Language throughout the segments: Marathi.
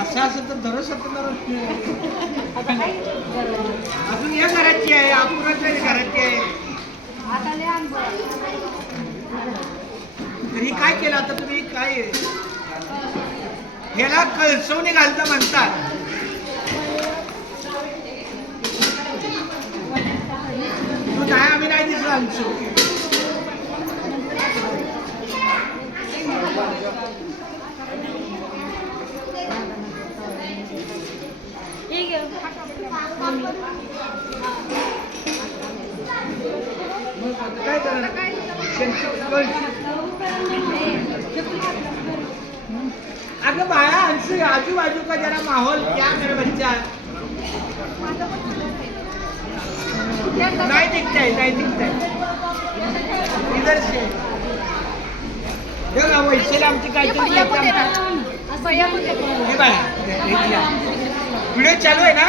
असं असं तर धरू शकतं अजून या घराची आहे अपुराच्या घराची आहे. तरी काय केलं? आता तुम्ही काय ह्याला कळसवणी घालता म्हणतात. तू नाही आम्ही नाही दिसला आमचं? काय करणार अगं बाळा हमसे आजूबाजू का जरा माहौल क्या मेरे बच्चा नहीं दिखता है नहीं दिखता है इधर से बघा वैशाली आमची काहीतरी हे बाळा व्हिडिओ चालू आहे ना?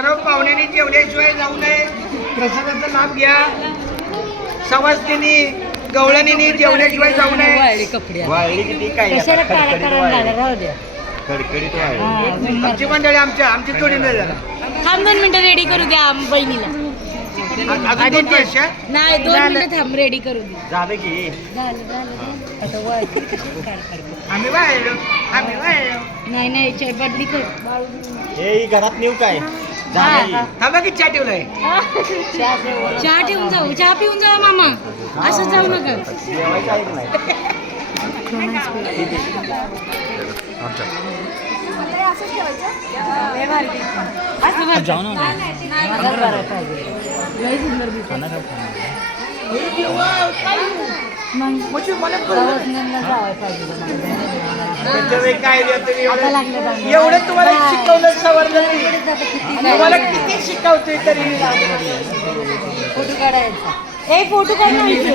सर्व पाहुण्यांनी जेवल्याशिवाय जाऊ नये. प्रसादाचा लाभ घ्या. सवासनीनी गवळणीनी जेवल्याशिवाय जाऊ नये. वाळली किती काय कशाला काळा करायला लागला? राहू द्या. कडकडीत वाळली. मग आमची मंडळी आमच्या आमची थोडी नाही जरा. थांब दोन मिनिटं रेडी करू द्या आम- बहिणीला. अजून दोन वर्ष नाही दोन मिनिटं थांब रेडी करू दे झालं की. झालं झालं आता वय आम्ही बाहेर आम्ही बाहेर नाही नाही चे- बदली कर ही घरात नेऊ काय? झालं. थांबा की चहा ठेवलाय. चहा ठेवून जाऊ. चहा पिऊन जाऊ मामा. असं जाऊ नका. जाऊ ना म्हणजे मला जावं पाहिजे. एवढं तुम्हाला शिकवलं सवरलं तुम्हाला किती शिकवतोय तरी फोटो काढायचा. ए फोटो काढ ना इथे.